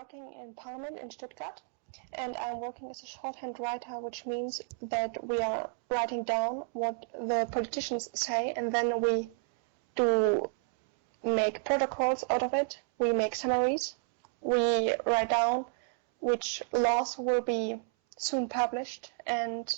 working in Parliament in Stuttgart, and I'm working as a shorthand writer, which means that we are writing down what the politicians say, and then we do make protocols out of it. We make summaries. We write down which laws will be soon published, and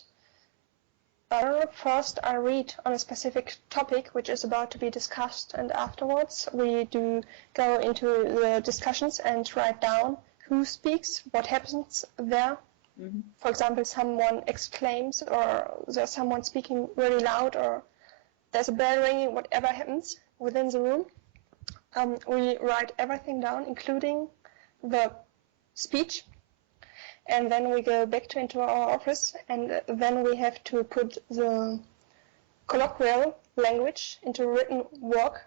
first I read on a specific topic which is about to be discussed, and afterwards we do go into the discussions and write down who speaks, what happens there. For example, someone exclaims, or there's someone speaking really loud, or there's a bell ringing, whatever happens within the room. We write everything down, including the speech. And then we go back into our office, and then we have to put the colloquial language into written work,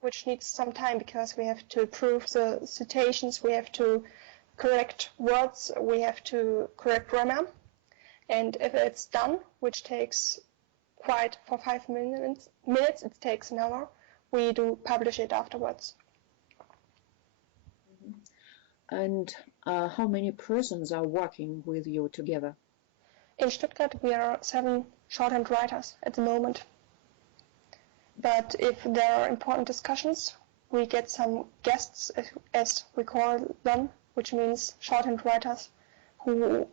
which needs some time because we have to prove the citations, we have to correct words, we have to correct grammar. And if it's done, which takes quite for 5 minutes, it takes an hour, we do publish it afterwards. And how many persons are working with you together? In Stuttgart we are 7 shorthand writers at the moment. But if there are important discussions, we get some guests, as we call them, which means shorthand writers who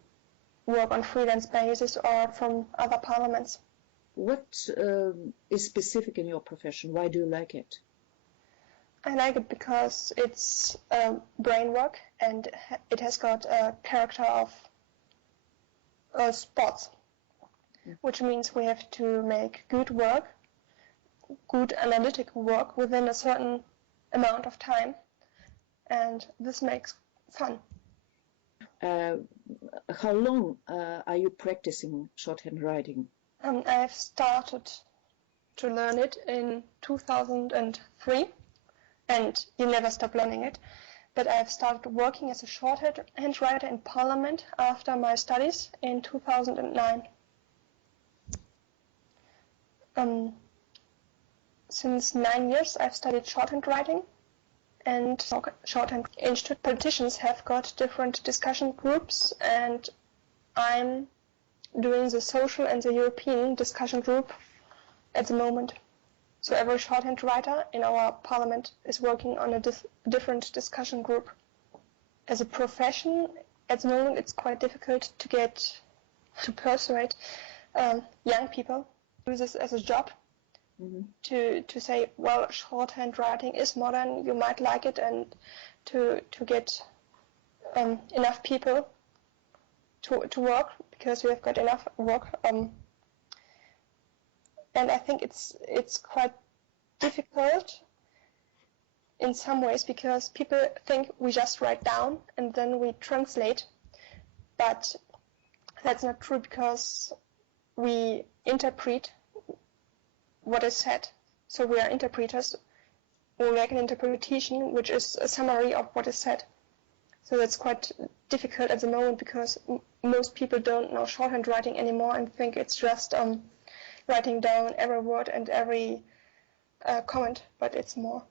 work on freelance basis or from other parliaments. What is specific in your profession? Why do you like it? I like it because it's brain work, and it has got a character of sports, which means we have to make good work, good analytic work within a certain amount of time, and this makes fun. How long are you practicing shorthand writing? I've started to learn it in 2003. And you never stop learning it. But I've started working as a shorthand writer in Parliament after my studies in 2009. Since 9 years I've studied shorthand writing, and shorthand institute politicians have got different discussion groups, and I'm doing the social and the European discussion group at the moment. So every shorthand writer in our parliament is working on a different discussion group. As a profession, at the moment it's quite difficult to persuade young people to do this as a job, to say, well, shorthand writing is modern, you might like it, and to get enough people to work, because we have got enough work. And I think it's quite difficult in some ways, because people think we just write down and then we translate. But that's not true, because we interpret what is said. So we are interpreters. We make an interpretation, which is a summary of what is said. So that's quite difficult at the moment, because most people don't know shorthand writing anymore and think it's just writing down every word and every comment, but it's more.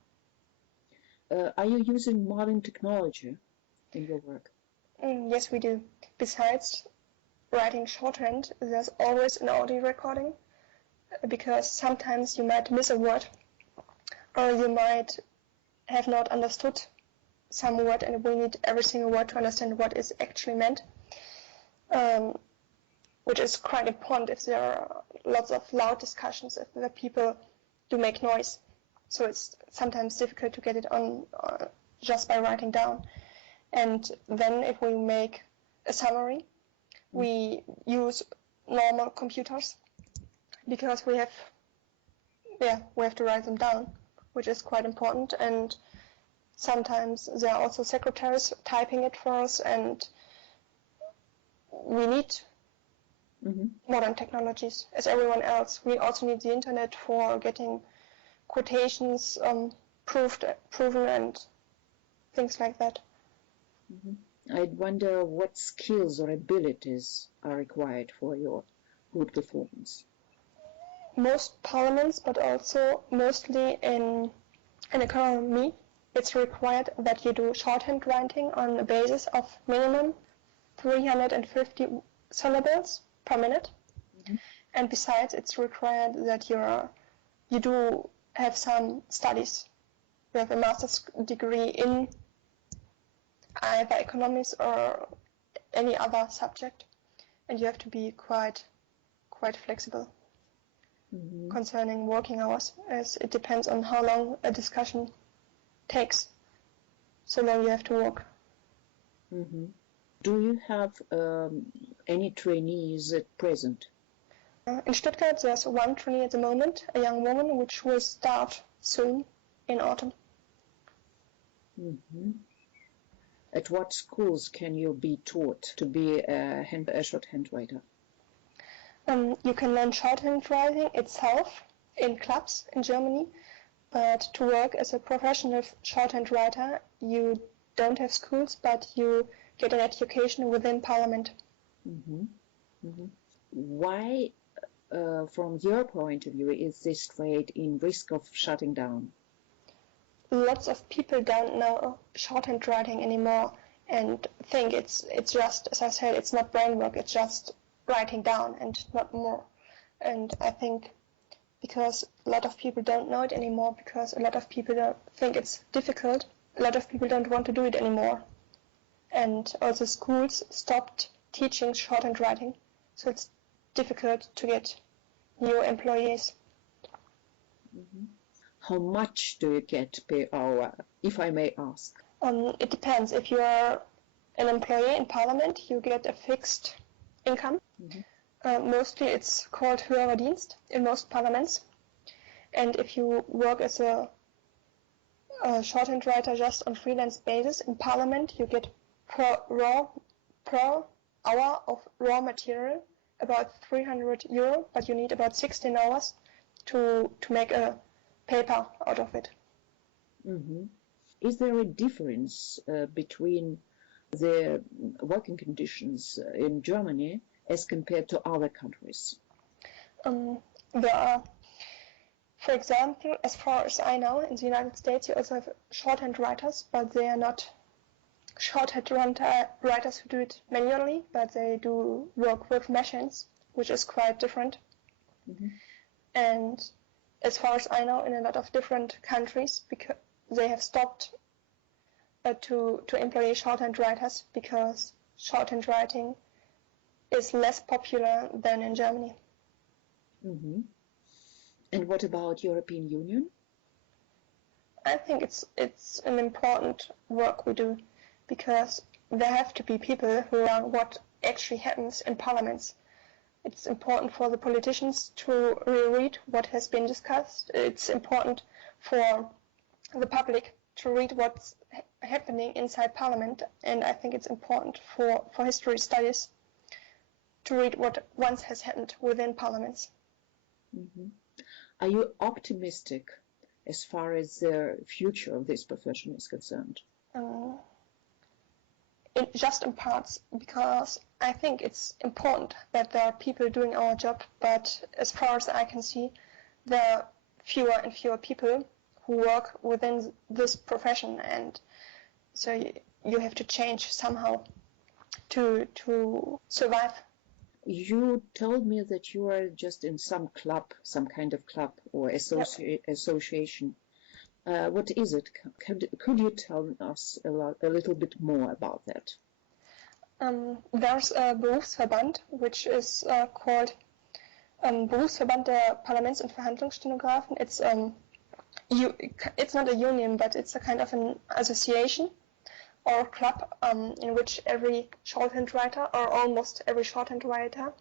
Are you using modern technology in your work? Yes, we do. Besides writing shorthand, there's always an audio recording, because sometimes you might miss a word, or you might have not understood some word, and we need every single word to understand what is actually meant. Which is quite important if there are lots of loud discussions, if the people do make noise. So it's sometimes difficult to get it on just by writing down. And then if we make a summary, we use normal computers, because we have to write them down, which is quite important. And sometimes there are also secretaries typing it for us, and we need modern technologies as everyone else. We also need the internet for getting quotations proven and things like that. I wonder what skills or abilities are required for your good performance. Most parliaments, but also mostly in economy, it's required that you do shorthand writing on a basis of minimum 350 syllables per minute. Mm-hmm. And besides, it's required that you do have some studies. You have a master's degree in either economics or any other subject, and you have to be quite flexible concerning working hours, as it depends on how long a discussion takes. So long you have to work. Mm-hmm. Do you have any trainees at present? In Stuttgart, there's one trainee at the moment, a young woman, which will start soon in autumn. Mm-hmm. At what schools can you be taught to be a shorthand writer? You can learn shorthand writing itself in clubs in Germany, but to work as a professional shorthand writer, you don't have schools, but you get an education within Parliament. Mm-hmm. Mm-hmm. Why, from your point of view, is this trade in risk of shutting down? Lots of people don't know shorthand writing anymore and think it's just, as I said, it's not brain work, it's just writing down and not more. And I think because a lot of people don't know it anymore, because a lot of people don't think it's difficult, a lot of people don't want to do it anymore. And also schools stopped teaching shorthand writing, so it's difficult to get new employees. Mm-hmm. How much do you get per hour, if I may ask? It depends. If you are an employee in Parliament, you get a fixed income. Mm-hmm. Mostly it's called höherer Dienst in most parliaments. And if you work as a shorthand writer just on freelance basis in Parliament, you get per hour of raw material about €300, but you need about 16 hours to make a paper out of it. Mm-hmm. Is there a difference between the working conditions in Germany as compared to other countries? There are, for example, as far as I know, in the United States you also have shorthand writers, but they are not shorthand writers who do it manually, but they do work with machines, which is quite different. Mm-hmm. And as far as I know, in a lot of different countries, because they have stopped to employ shorthand writers because shorthand writing is less popular than in Germany. Mm-hmm. And what about European Union? I think it's an important work we do, because there have to be people who learn what actually happens in parliaments. It's important for the politicians to reread what has been discussed. It's important for the public to read what's happening inside Parliament, and I think it's important for history studies to read what once has happened within parliaments. Mm-hmm. Are you optimistic as far as the future of this profession is concerned? Just in parts, because I think it's important that there are people doing our job, but as far as I can see, there are fewer and fewer people who work within this profession, and so you have to change somehow to survive. You told me that you are just in some club, some kind of club or association. What is it? Could you tell us a little bit more about that? There's a Berufsverband, which is called Berufsverband der Parlaments- und Verhandlungsstenographen. It's not a union, but it's a kind of an association or club in which every shorthand writer, or almost every shorthand writer,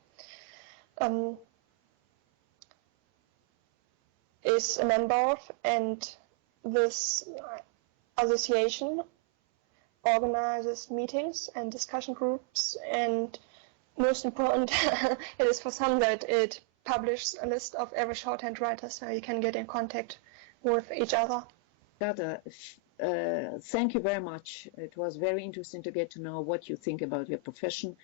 is a member of, and this association organizes meetings and discussion groups, and most important, it is for some that it publishes a list of every shorthand writer, so you can get in contact with each other. Thank you very much. It was very interesting to get to know what you think about your profession